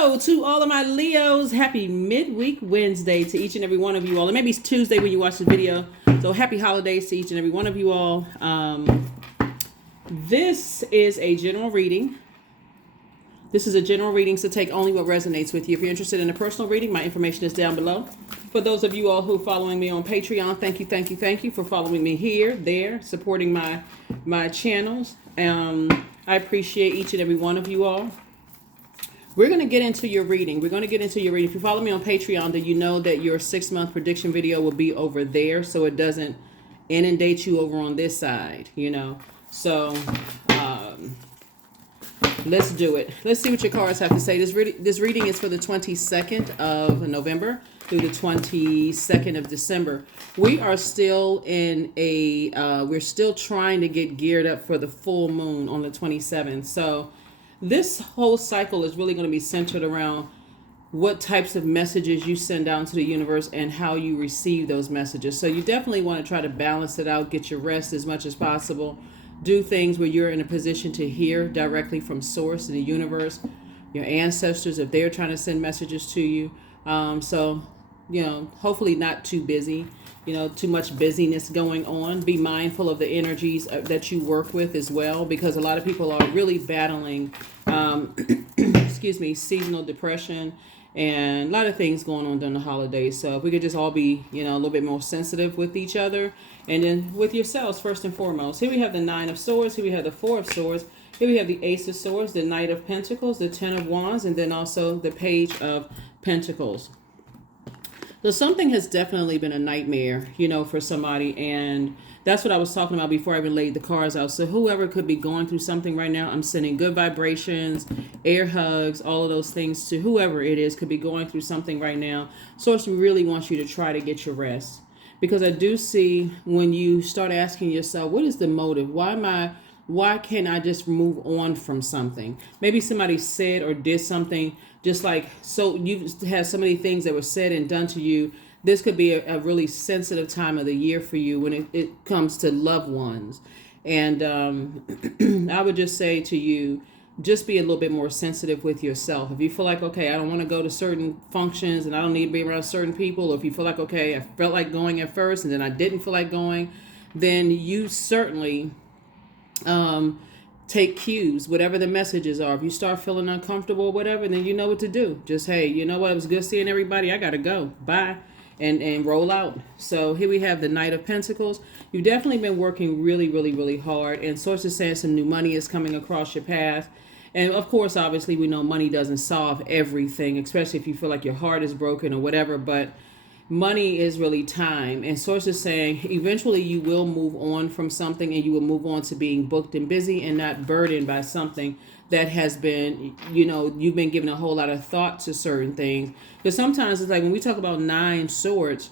So, to all of my Leos, happy midweek Wednesday to each and every one of you all. And maybe it's Tuesday when you watch the video. So, happy holidays to each and every one of you all. This is a general reading. This is a general reading, so take only what resonates with you. If you're interested in a personal reading, my information is down below. For those of you all who are following me on Patreon, thank you for following me here, there, supporting my channels. I appreciate each and every one of you all. We're going to get into your reading. If you follow me on Patreon, then you know that your 6-month prediction video will be over there, so it doesn't inundate you over on this side, you know. So, let's do it. Let's see what your cards have to say. This reading is for the 22nd of November through the 22nd of December. We are still in we're still trying to get geared up for the full moon on the 27th. So this whole cycle is really going to be centered around what types of messages you send out to the universe and how you receive those messages. So you definitely want to try to balance it out, get your rest as much as possible. Do things where you're in a position to hear directly from source in the universe, your ancestors, if they're trying to send messages to you. So, you know, hopefully not too busy, you know, too much busyness going on. Be mindful of the energies that you work with as well, because a lot of people are really battling, seasonal depression and a lot of things going on during the holidays. So if we could just all be, you know, a little bit more sensitive with each other and then with yourselves first and foremost. Here we have the 9 of Swords. Here we have the 4 of Swords. Here we have the Ace of Swords, the Knight of Pentacles, the 10 of Wands, and then also the Page of Pentacles. So something has definitely been a nightmare, you know, for somebody. And that's what I was talking about before I even laid the cards out. So whoever could be going through something right now, I'm sending good vibrations, air hugs, all of those things to whoever it is could be going through something right now. Source really wants you to try to get your rest. Because I do see when you start asking yourself, what is the motive? Why can't I just move on from something? Maybe somebody said or did something just like, so you've had so many things that were said and done to you. This could be a really sensitive time of the year for you when it comes to loved ones. And I would just say to you, just be a little bit more sensitive with yourself. If you feel like, okay, I don't want to go to certain functions and I don't need to be around certain people, or if you feel like, okay, I felt like going at first and then I didn't feel like going, then you certainly take cues, whatever the messages are. If you start feeling uncomfortable or whatever, then you know what to do. Just, hey, you know what? It was good seeing everybody. I got to go. Bye. And roll out. So here we have the Knight of Pentacles. You've definitely been working really, really, really hard. And sources saying some new money is coming across your path. And of course, obviously, we know money doesn't solve everything, especially if you feel like your heart is broken or whatever. But money is really time. And sources saying eventually you will move on from something and you will move on to being booked and busy and not burdened by something that has been, you know, you've been giving a whole lot of thought to certain things. Because sometimes it's like when we talk about 9 swords,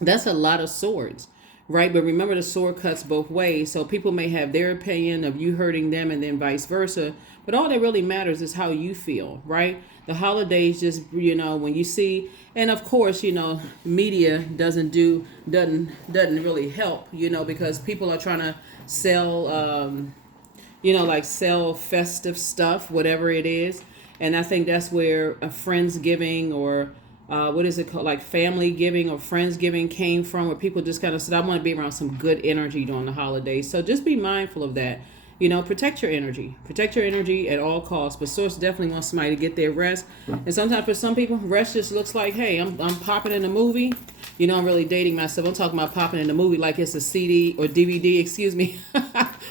that's a lot of swords, right? But remember, the sword cuts both ways. So people may have their opinion of you hurting them and then vice versa. But all that really matters is how you feel, right? The holidays just, you know, when you see, and of course, you know, media doesn't really help, you know, because people are trying to sell, you know, like sell festive stuff, whatever it is. And I think that's where a Friendsgiving or what is it called? Like family giving or Friendsgiving came from, where people just kind of said, I want to be around some good energy during the holidays. So just be mindful of that. You know, protect your energy at all costs. But source definitely wants somebody to get their rest. And sometimes for some people, rest just looks like, hey, I'm popping in a movie. You know, I'm really dating myself. I'm talking about popping in a movie like it's a CD or DVD, excuse me,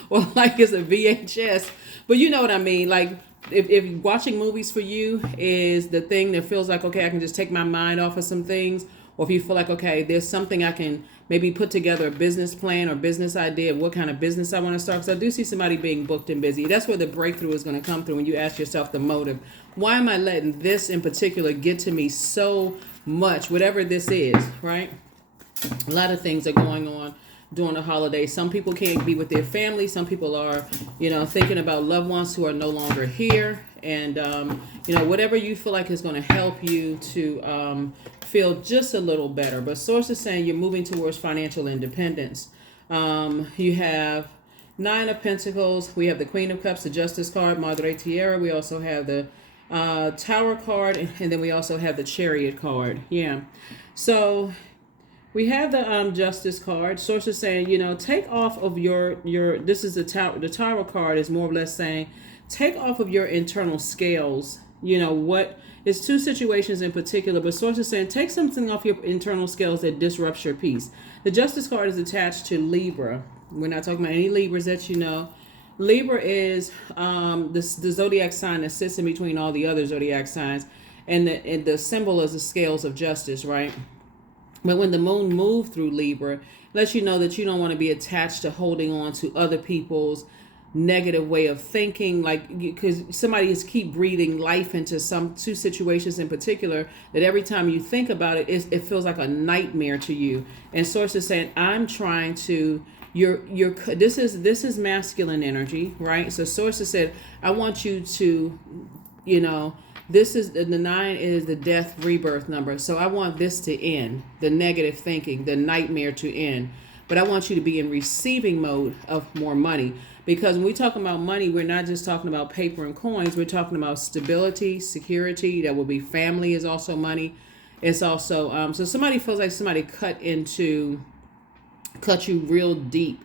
or like it's a VHS. But you know what I mean? Like if watching movies for you is the thing that feels like, okay, I can just take my mind off of some things. Or if you feel like, okay, there's something I can maybe put together a business plan or business idea of what kind of business I want to start. Because I do see somebody being booked and busy. That's where the breakthrough is going to come through when you ask yourself the motive. Why am I letting this in particular get to me so much, whatever this is, right? A lot of things are going on during the holidays. Some people can't be with their family. Some people are, you know, thinking about loved ones who are no longer here. And, you know, whatever you feel like is going to help you to feel just a little better. But source is saying you're moving towards financial independence. You have 9 of Pentacles. We have the Queen of Cups, the Justice card, Madre Tierra. We also have the Tower card, and then we also have the Chariot card. Yeah. So we have the Justice card. Source is saying, take off of your. This is the tower. The Tower card is more or less saying, take off of your internal scales. What? It's two situations in particular, but source is saying, take something off your internal scales that disrupts your peace. The Justice card is attached to Libra. We're not talking about any Libras that you know. Libra is the zodiac sign that sits in between all the other zodiac signs, and the symbol is the scales of justice, right? But when the moon moved through Libra, it lets you know that you don't want to be attached to holding on to other people's negative way of thinking, like, because somebody is keep breathing life into two situations in particular that every time you think about it, it feels like a nightmare to you. And source is saying, I'm trying to. This is masculine energy, right? So sources said, I want you to, this is the 9 is the death rebirth number. So I want this to end, the negative thinking, the nightmare to end. But I want you to be in receiving mode of more money, because when we talk about money, we're not just talking about paper and coins. We're talking about stability, security. That will be family is also money. It's also so somebody feels like somebody cut you real deep,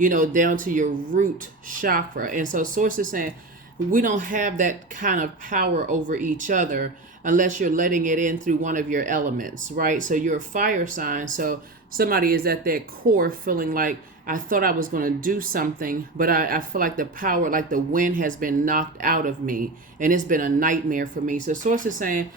down to your root chakra. And so source is saying we don't have that kind of power over each other unless you're letting it in through one of your elements, right? So you're a fire sign. So somebody is at that core feeling like, I thought I was going to do something, but I feel like the power, like the wind has been knocked out of me, and it's been a nightmare for me. So source is saying,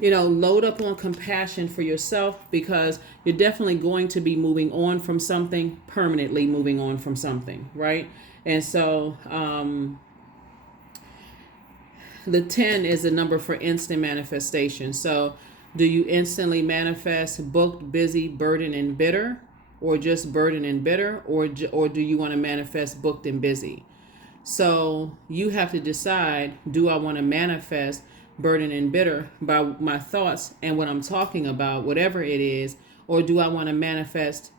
load up on compassion for yourself, because you're definitely going to be moving on from something, permanently moving on from something, right? And so the 10 is the number for instant manifestation. So do you instantly manifest booked, busy, burdened, and bitter, or just burdened and bitter, or do you want to manifest booked and busy? So you have to decide, do I want to manifest burdened and bitter by my thoughts and what I'm talking about, whatever it is, or do I want to manifest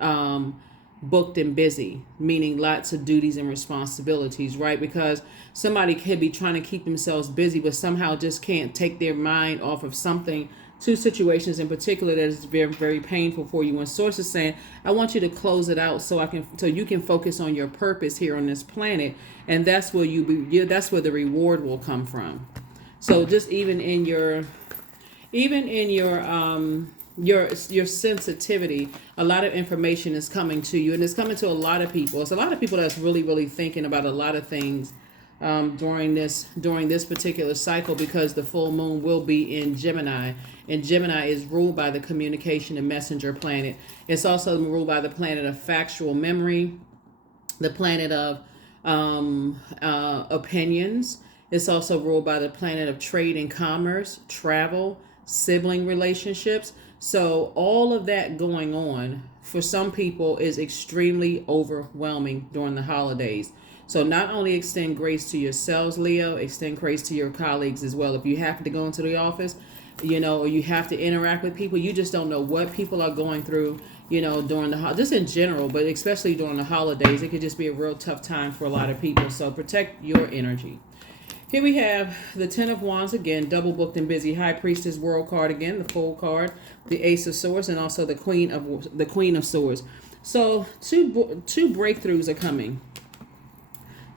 booked and busy, meaning lots of duties and responsibilities, right? Because somebody could be trying to keep themselves busy, but somehow just can't take their mind off of something, two situations in particular that is very, very painful for you. When source is saying, I want you to close it out so you can focus on your purpose here on this planet, and that's where that's where the reward will come from. So just even in your sensitivity, a lot of information is coming to you, and it's coming to a lot of people. It's a lot of people that's really, really thinking about a lot of things during this particular cycle, because the full moon will be in Gemini, and Gemini is ruled by the communication and messenger planet. It's also ruled by the planet of factual memory, the planet of opinions. It's also ruled by the planet of trade and commerce, travel, sibling relationships. So all of that going on for some people is extremely overwhelming during the holidays. So not only extend grace to yourselves, Leo, extend grace to your colleagues as well. If you happen to go into the office, or you have to interact with people, you just don't know what people are going through, during just in general, but especially during the holidays. It could just be a real tough time for a lot of people. So protect your energy. Here we have the 10 of Wands again, double booked and busy. High Priestess World card again, the full card, the Ace of Swords, and also the Queen of Swords. So two breakthroughs are coming.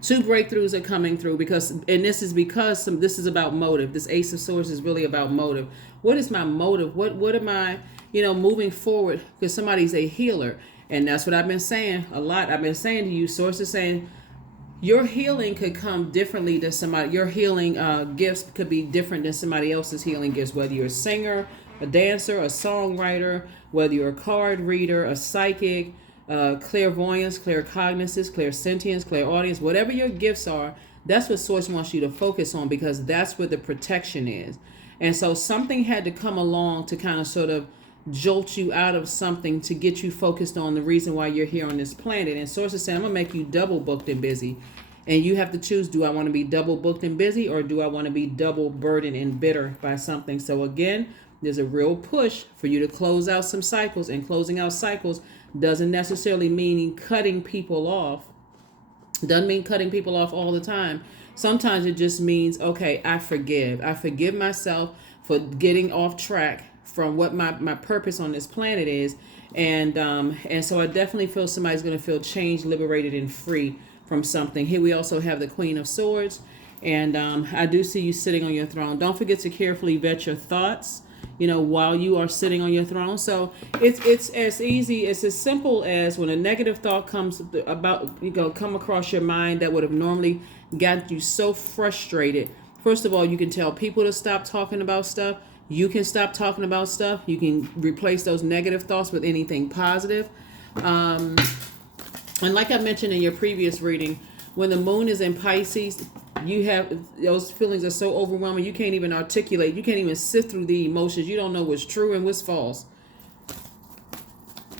Two breakthroughs are coming through because this is about motive. This Ace of Swords is really about motive. What is my motive? What am I, moving forward? Because somebody's a healer, and that's what I've been saying a lot. I've been saying to you, sources saying, your healing could come differently than somebody. Your healing gifts could be different than somebody else's healing gifts, whether you're a singer, a dancer, a songwriter, whether you're a card reader, a psychic, clairvoyance, claircognizance, clairsentience, clairaudience, whatever your gifts are, that's what Source wants you to focus on, because that's where the protection is. And so something had to come along to kind of sort of jolt you out of something to get you focused on the reason why you're here on this planet. And Source is saying, I'm going to make you double booked and busy. And you have to choose, do I want to be double booked and busy, or do I want to be double burdened and bitter by something? So again, there's a real push for you to close out some cycles, and closing out cycles doesn't necessarily mean cutting people off. Doesn't mean cutting people off all the time. Sometimes it just means, okay, I forgive. I forgive myself for getting off track from what my purpose on this planet is. And so I definitely feel somebody's going to feel changed, liberated, and free from something. Here we also have the Queen of Swords. And I do see you sitting on your throne. Don't forget to carefully vet your thoughts, while you are sitting on your throne. So it's as easy, it's as simple as when a negative thought comes about, come across your mind that would have normally got you so frustrated. First of all, you can tell people to stop talking about stuff. You can stop talking about stuff. You can replace those negative thoughts with anything positive. And like I mentioned in your previous reading, when the moon is in Pisces, you have those feelings are so overwhelming you can't even articulate. You can't even sift through the emotions. You don't know what's true and what's false.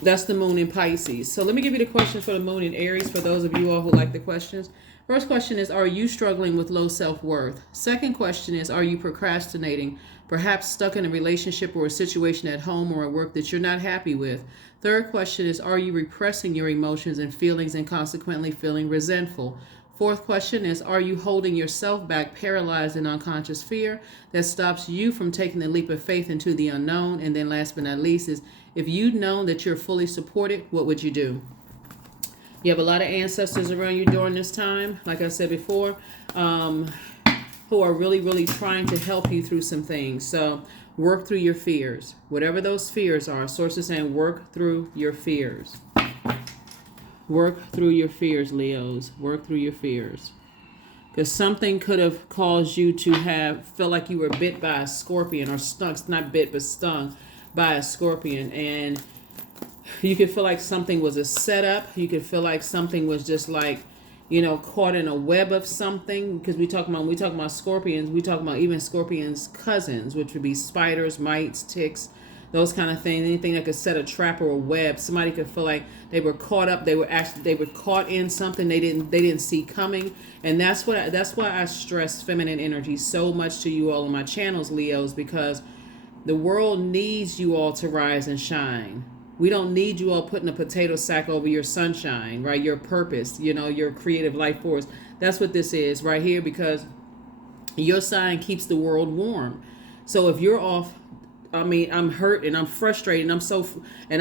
That's the moon in Pisces. So let me give you the questions for the moon in Aries for those of you all who like the questions. First question is, are you struggling with low self-worth? Second question is, are you procrastinating? Perhaps stuck in a relationship or a situation at home or at work that you're not happy with. Third question is, are you repressing your emotions and feelings and consequently feeling resentful? Fourth question is, are you holding yourself back, paralyzed in unconscious fear that stops you from taking the leap of faith into the unknown? And then last but not least is, if you'd known that you're fully supported, what would you do? You have a lot of ancestors around you during this time, like I said before, who are really, really trying to help you through some things. So work through your fears. Whatever those fears are, sources saying work through your fears. Work through your fears, Leos. Work through your fears. Because something could have caused you to feel like you were bit by a scorpion or stung, not bit, but stung by a scorpion. And you could feel like something was a setup. You could feel like something was just like, caught in a web of something. Because we talk about scorpions. We talk about even scorpions' cousins, which would be spiders, mites, ticks, those kind of things. Anything that could set a trap or a web. Somebody could feel like they were caught up. They were caught in something they didn't see coming. And that's why I stress feminine energy so much to you all on my channels, Leos, because the world needs you all to rise and shine. We don't need you all putting a potato sack over your sunshine, right? Your purpose, your creative life force. That's what this is right here, because your sign keeps the world warm. So if you're off, I'm hurt and I'm frustrated and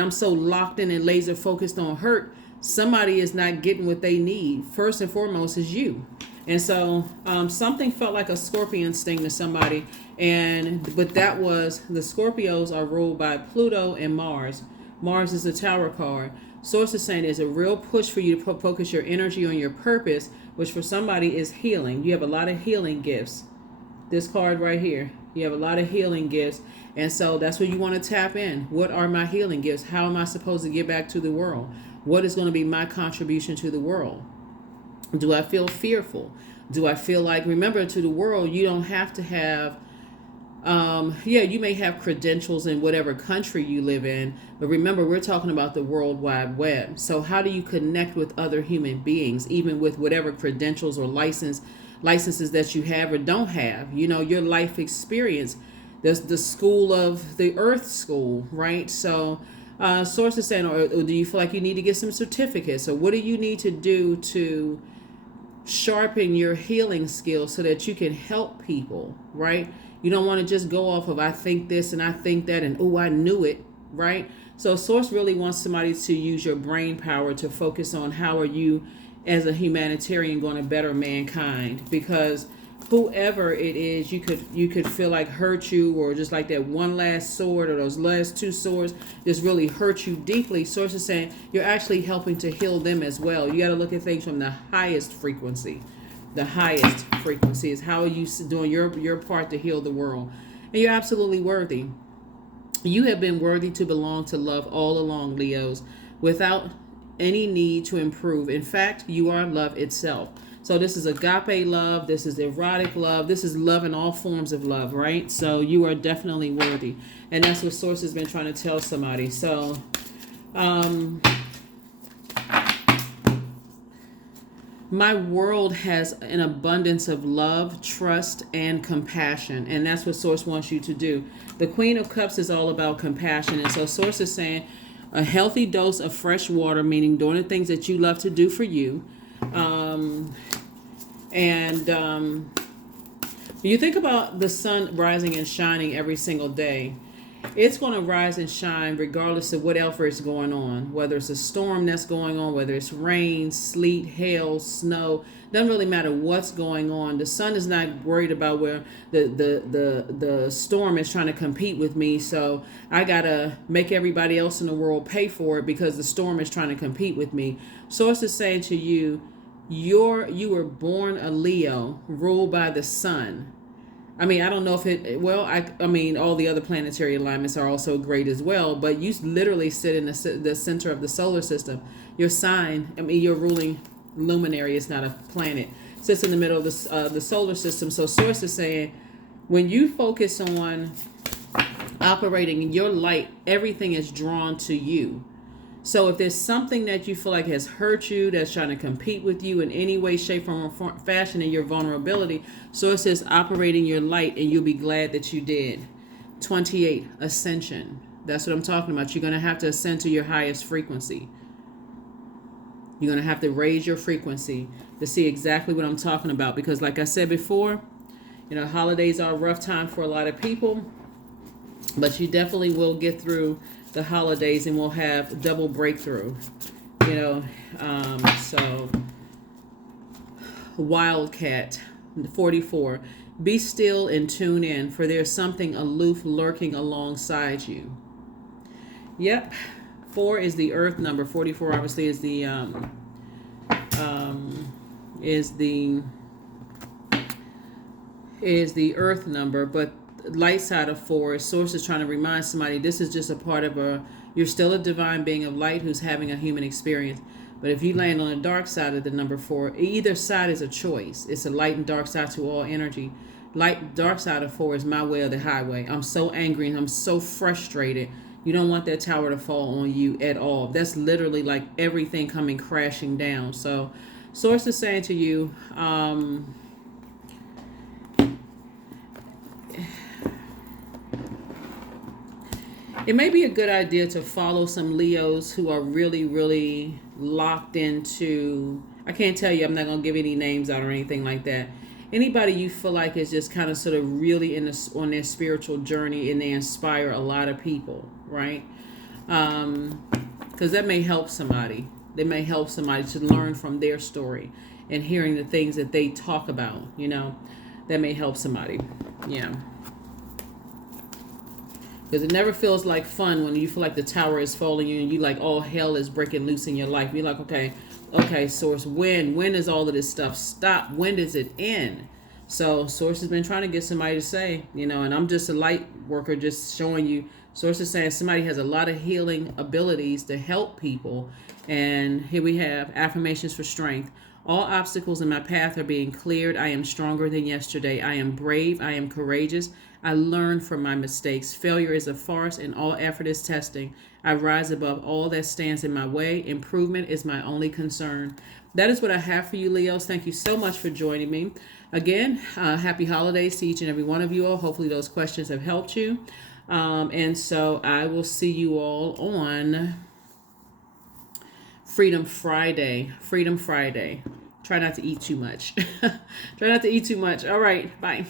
I'm so locked in and laser focused on hurt, somebody is not getting what they need. First and foremost is you. And so something felt like a scorpion sting to somebody. But that was, the Scorpios are ruled by Pluto and Mars. Mars is a Tower card. Source is saying there's a real push for you to focus your energy on your purpose, which for somebody is healing. You have a lot of healing gifts. This card right here, you have a lot of healing gifts. And so that's where you want to tap in. What are my healing gifts? How am I supposed to give back to the world? What is going to be my contribution to the world? Do I feel fearful? Do I feel like, remember, to the world, you don't have to have, you may have credentials in whatever country you live in, but remember, we're talking about the World Wide Web. So how do you connect with other human beings, even with whatever credentials or licenses that you have or don't have? Your life experience, the school of the earth school, right? So sources saying, or do you feel like you need to get some certificates? Or what do you need to do to sharpen your healing skills so that you can help people, right? You don't want to just go off of I think this and I think that and I knew it, right? So source really wants somebody to use your brain power to focus on how are you as a humanitarian going to better mankind, because whoever it is, you could feel like hurt you, or just like that one last sword or those last two swords just really hurt you deeply. Source is saying you're actually helping to heal them as well. You got to look at things from the highest frequency. The highest frequency is how are you doing your part to heal the world. And you're absolutely worthy. You have been worthy to belong to love all along, Leos, without any need to improve. In fact, you are love itself. So this is agape love. This is erotic love. This is love in all forms of love, right? So you are definitely worthy. And that's what Source has been trying to tell somebody. So my world has an abundance of love, trust, and compassion. And that's what Source wants you to do. The Queen of Cups is all about compassion. And so Source is saying a healthy dose of fresh water, meaning doing the things that you love to do for you. And you think about the sun rising and shining every single day. It's going to rise and shine regardless of whatever is going on, whether it's a storm that's going on, whether it's rain, sleet, hail, snow. Doesn't really matter what's going on. The sun is not worried about where the storm is trying to compete with me, so I gotta make everybody else in the world pay for it because the storm is trying to compete with me. Source is saying to you, you were born a Leo, ruled by the sun. I mean, I don't know if it, well, I mean, all the other planetary alignments are also great as well, but you literally sit in the center of the solar system. Your sign, I mean, your ruling luminary is not a planet, sits in the middle of the solar system. So source is saying, when you focus on operating in your light, everything is drawn to you. So if there's something that you feel like has hurt you, that's trying to compete with you in any way, shape, form, or fashion in your vulnerability, Source is operating your light and you'll be glad that you did. 28, ascension. That's what I'm talking about. You're going to have to ascend to your highest frequency. You're going to have to raise your frequency to see exactly what I'm talking about. Because like I said before, holidays are a rough time for a lot of people. But you definitely will get through the holidays and we'll have double breakthrough. So Wildcat 44, be still and tune in, for there's something aloof lurking alongside you. Yep. 4 is the earth number. 44 obviously is the earth number, but light side of 4 is Source is trying to remind somebody this is just a part of you're still a divine being of light who's having a human experience. But if you land on the dark side of the number 4, either side is a choice. It's a light and dark side to all energy. Dark side of 4 is my way or the highway. I'm so angry and I'm so frustrated. You don't want that tower to fall on you at all. That's literally like everything coming crashing down. So Source is saying to you, it may be a good idea to follow some Leos who are really, really locked into, I can't tell you, I'm not going to give any names out or anything like that. Anybody you feel like is just kind of sort of really on their spiritual journey and they inspire a lot of people, right? Because that may help somebody. They may help somebody to learn from their story and hearing the things that they talk about, that may help somebody. Yeah. Because it never feels like fun when you feel like the tower is falling you and you like all hell is breaking loose in your life. You're like, okay, Source, when does all of this stuff stop? When does it end? So Source has been trying to get somebody to say, and I'm just a light worker just showing you. Source is saying somebody has a lot of healing abilities to help people. And here we have affirmations for strength. All obstacles in my path are being cleared. I am stronger than yesterday. I am brave. I am courageous. I learn from my mistakes. Failure is a farce and all effort is testing. I rise above all that stands in my way. Improvement is my only concern. That is what I have for you, Leos. Thank you so much for joining me. Again, happy holidays to each and every one of you all. Hopefully those questions have helped you. And so I will see you all on Freedom Friday. Try not to eat too much. All right. Bye.